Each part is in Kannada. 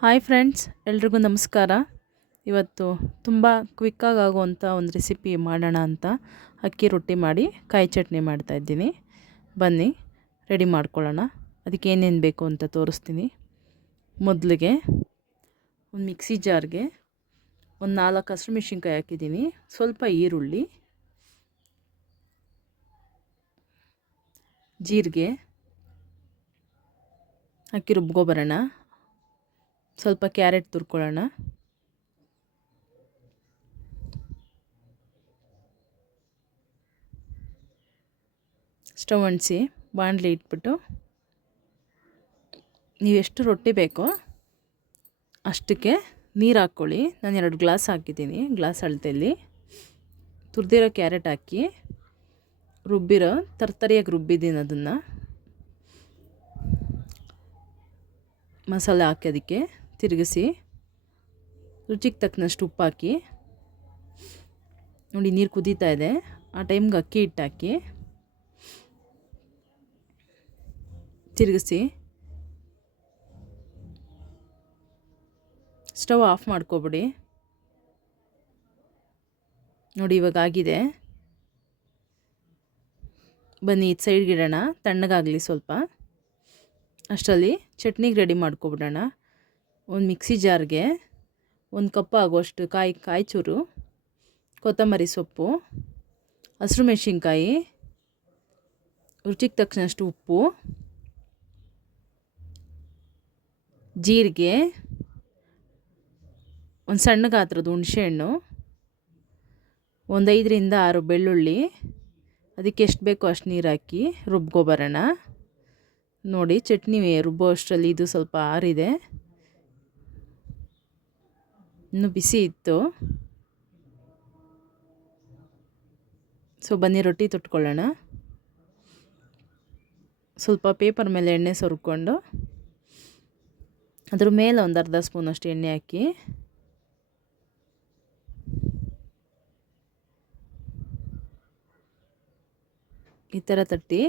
ಹಾಯ್ ಫ್ರೆಂಡ್ಸ್, ಎಲ್ರಿಗೂ ನಮಸ್ಕಾರ. ಇವತ್ತು ತುಂಬ ಕ್ವಿಕ್ಕಾಗಿ ಆಗುವಂಥ ಒಂದು ರೆಸಿಪಿ ಮಾಡೋಣ ಅಂತ ಅಕ್ಕಿ ರೊಟ್ಟಿ ಮಾಡಿ ಕಾಯಿ ಚಟ್ನಿ ಮಾಡ್ತಾಯಿದ್ದೀನಿ. ಬನ್ನಿ ರೆಡಿ ಮಾಡ್ಕೊಳ್ಳೋಣ. ಅದಕ್ಕೆ ಏನೇನು ಬೇಕು ಅಂತ ತೋರಿಸ್ತೀನಿ. ಮೊದಲಿಗೆ ಒಂದು ಮಿಕ್ಸಿ ಜಾರ್ಗೆ ಒಂದು 4 ಹಸಿಮೆಣಸಿನ್ಕಾಯಿ ಹಾಕಿದ್ದೀನಿ, ಸ್ವಲ್ಪ ಈರುಳ್ಳಿ, ಜೀರಿಗೆ ಹಾಕಿ ರುಬ್ಕೊಬರೋಣ. ಸ್ವಲ್ಪ ಕ್ಯಾರೆಟ್ ತುರ್ಕೊಳ್ಳೋಣ. ಸ್ಟವ್ ಅಂಟಿಸಿ ಬಾಣಲಿ ಇಟ್ಬಿಟ್ಟು ನೀವು ಎಷ್ಟು ರೊಟ್ಟಿ ಬೇಕೋ ಅಷ್ಟಕ್ಕೆ ನೀರು ಹಾಕ್ಕೊಳ್ಳಿ. ನಾನು 2 ಗ್ಲಾಸ್ ಹಾಕಿದ್ದೀನಿ, ಗ್ಲಾಸ್ ಅಳತೆಯಲ್ಲಿ. ತುರಿದಿರೋ ಕ್ಯಾರೆಟ್ ಹಾಕಿ ರುಬ್ಬಿರೋ ತರ್ತರಿಯಾಗಿ ರುಬ್ಬಿದ್ದೀನಿ. ಅದನ್ನು ಮಸಾಲೆ ಹಾಕಿ ಅದಕ್ಕೆ ತಿರುಗಿಸಿ ರುಚಿಗೆ ತಕ್ಕನಷ್ಟು ಉಪ್ಪು ಹಾಕಿ. ನೋಡಿ, ನೀರು ಕುದೀತಾ ಇದೆ. ಆ ಟೈಮ್ಗೆ ಅಕ್ಕಿ ಹಿಟ್ಟು ಹಾಕಿ ತಿರುಗಿಸಿ ಸ್ಟವ್ ಆಫ್ ಮಾಡ್ಕೊಬಿಡಿ. ನೋಡಿ, ಇವಾಗ ಆಗಿದೆ. ಬನ್ನಿ ಇದು ಸೈಡ್ಗೆ ಇಡೋಣ, ತಣ್ಣಗಾಗಲಿ ಸ್ವಲ್ಪ. ಅಷ್ಟರಲ್ಲಿ ಚಟ್ನಿಗೆ ರೆಡಿ ಮಾಡ್ಕೊಬಿಡೋಣ. ಒಂದು ಮಿಕ್ಸಿ ಜಾರ್ಗೆ 1 ಕಪ್ ಆಗುವಷ್ಟು ಕಾಯಿ ಚೂರು, ಕೊತ್ತಂಬರಿ ಸೊಪ್ಪು, ಹಸಿರು ಮೆಣಸಿನ್ಕಾಯಿ, ರುಚಿಗೆ ತಕ್ಕನಷ್ಟು ಉಪ್ಪು, ಜೀರಿಗೆ, ಒಂದು ಸಣ್ಣ ಗಾತ್ರದ ಹುಣಸೆಹಣ್ಣು, ಒಂದು 5ರಿಂದ 6 ಬೆಳ್ಳುಳ್ಳಿ. ಅದಕ್ಕೆ ಎಷ್ಟು ಬೇಕೋ ಅಷ್ಟು ನೀರು ಹಾಕಿ ರುಬ್ಕೊಬರೋಣ. ನೋಡಿ, ಚಟ್ನಿ ರುಬ್ಬೋ ಅಷ್ಟರಲ್ಲಿ ಇದು ಸ್ವಲ್ಪ ಆರಿದೆ, ಇನ್ನೂ ಬಿಸಿ ಇತ್ತು. ಸೊ ಬನ್ನಿ ರೊಟ್ಟಿ ತೊಟ್ಕೊಳ್ಳೋಣ. ಸ್ವಲ್ಪ ಪೇಪರ್ ಮೇಲೆ ಎಣ್ಣೆ ಸವರ್ಕೊಂಡು ಅದ್ರ ಮೇಲೆ ಒಂದು ಅರ್ಧ ಸ್ಪೂನಷ್ಟು ಎಣ್ಣೆ ಹಾಕಿ ಈ ಥರ ತಟ್ಟಿ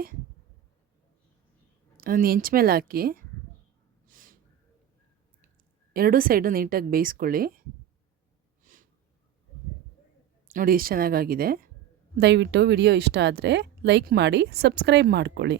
ಒಂದು ಹೆಂಚ ಮೇಲೆ ಹಾಕಿ 2 ಸೈಡು ನೀಟಾಗಿ ಬೇಯಿಸ್ಕೊಳ್ಳಿ. ನೋಡಿ, ಎಷ್ಟು ಚೆನ್ನಾಗಾಗಿದೆ. ದಯವಿಟ್ಟು ವಿಡಿಯೋ ಇಷ್ಟ ಆದರೆ ಲೈಕ್ ಮಾಡಿ, ಸಬ್ಸ್ಕ್ರೈಬ್ ಮಾಡ್ಕೊಳ್ಳಿ.